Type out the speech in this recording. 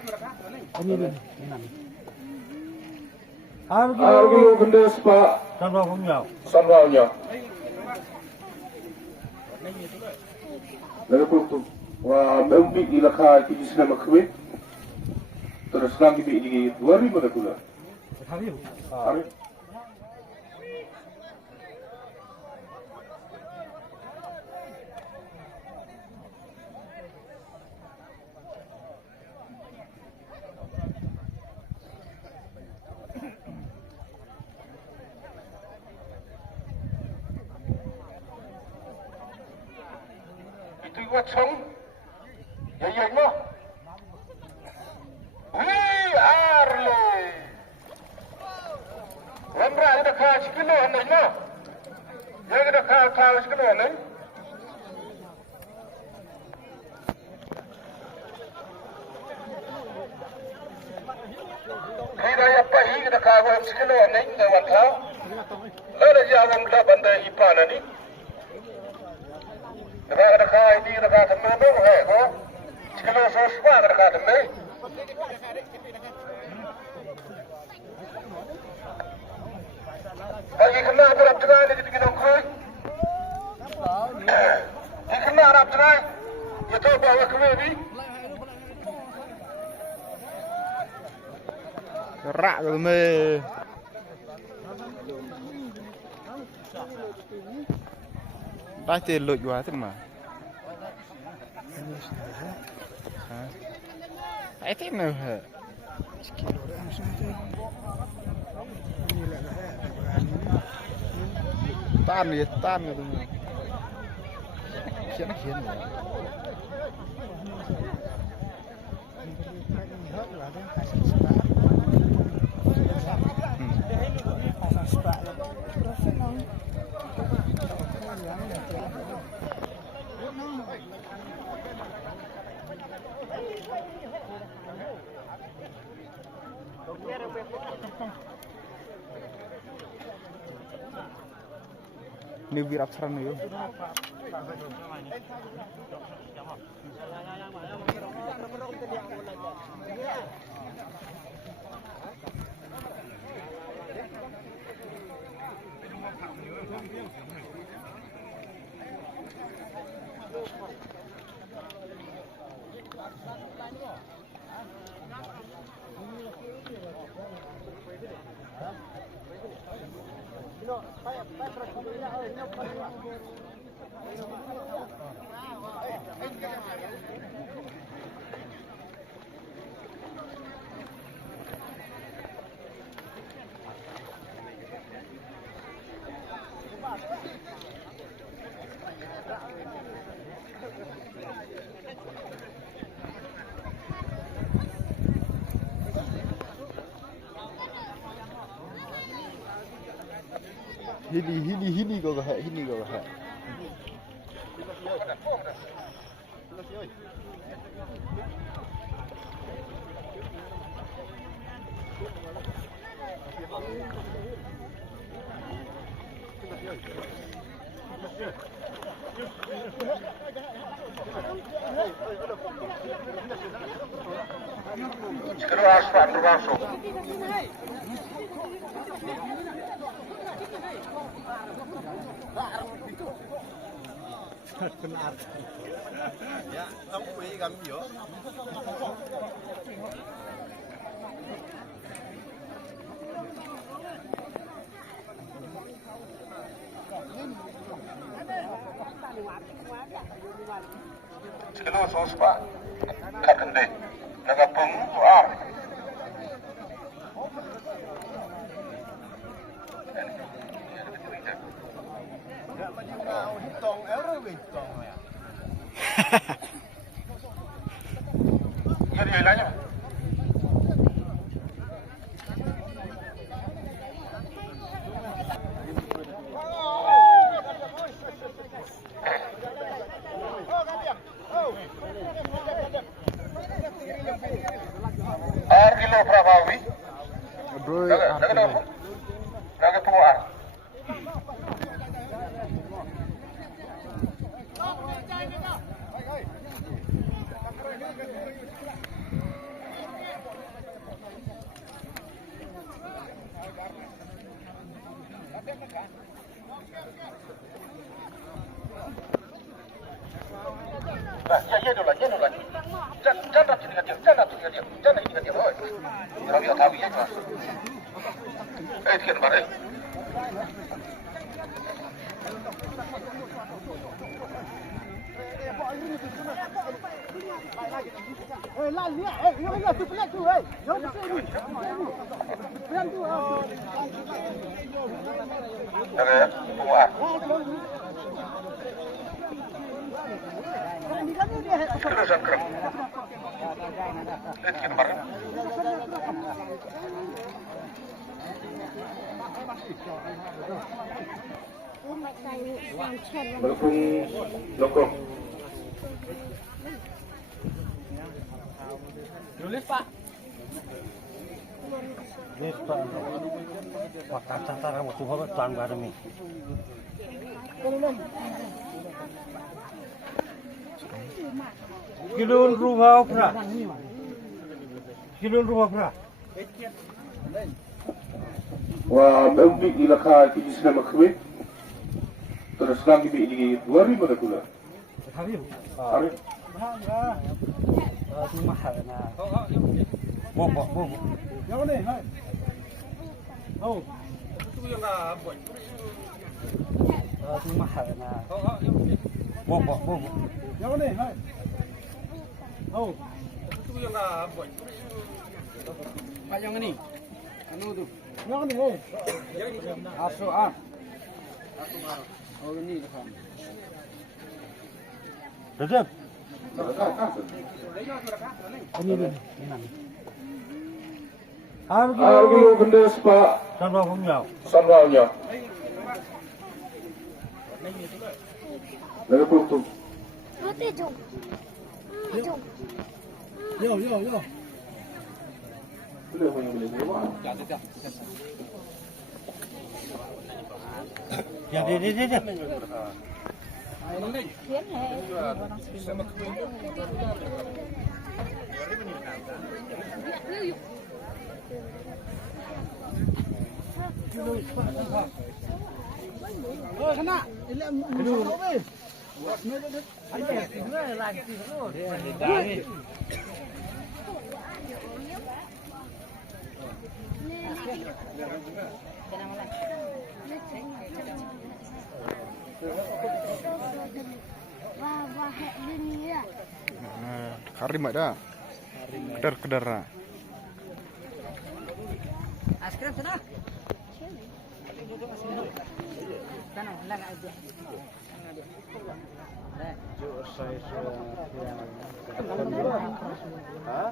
Ini Argo Gendes Pak Samraunya. Lalu pun wah membi di lakar di sini makwin terus lagi di 2000 mana pula? Hari. What song? Ya no. We are le. Wambra ada kah cikgu ni no. Yang ada kah cikgu ni. Kita apa ini kita kah cikgu ni dewan tahu. Ada jangan kita bandai ipan ni. Dekat ini dekat tempat tu, ko. Cikgu sosma dekat tempat. Bagi kena Arab Terai ni kita nongkrong. Kena Arab Terai, itu bawa kemudian. Gerak tu me. Pasti lucu juga semua. I think no. Tan gitu. Khiên. Ni virap seram ni yo. Hini kau kah? Keras Pak Nurwaso. Benar. Ya, kamu pergi kami yo. Cikgu sos Pak. Katan deh. Nagapung soal. Jadi ilahnya. Kilo Prabawi. Bro, Naga puar. 站那对着站那一个地方，然后要他们演出。哎，天哪，哎！哎，拉你哎，要不来住哎，要不这里，不让住啊。那个，不啊。Kena sangkram. Lihat kita kemarin. Berhubung nongkrong. Nulis Pak. Ini Pak. Pak kacang tarang waktu apa tuan bareng ni. Kilon rumah opera. Kilon rumah opera. Wah, membi ilaka kini sudah makwit. Terus lagi bi 2000 dah pula. Habib. Arif. Rumah na. Bobo. Yang ni, hai. Oh. Itu yang apa? Rumah na. Bobo. Yang ni, hai. Oh. Itu yang apa? Pak yang ni. Anu tu. Yang ni, hey. Aso ah. Oh ni kan. Redep. Harga benda Pak. Sama punya. Sambalnya. Lalu tutup. Yo. Boleh boleh. Ya, dia. Oh, kena. Ini weh. Karim ada. Kedar. Askrim sudah. Sana, lang aja. Hah?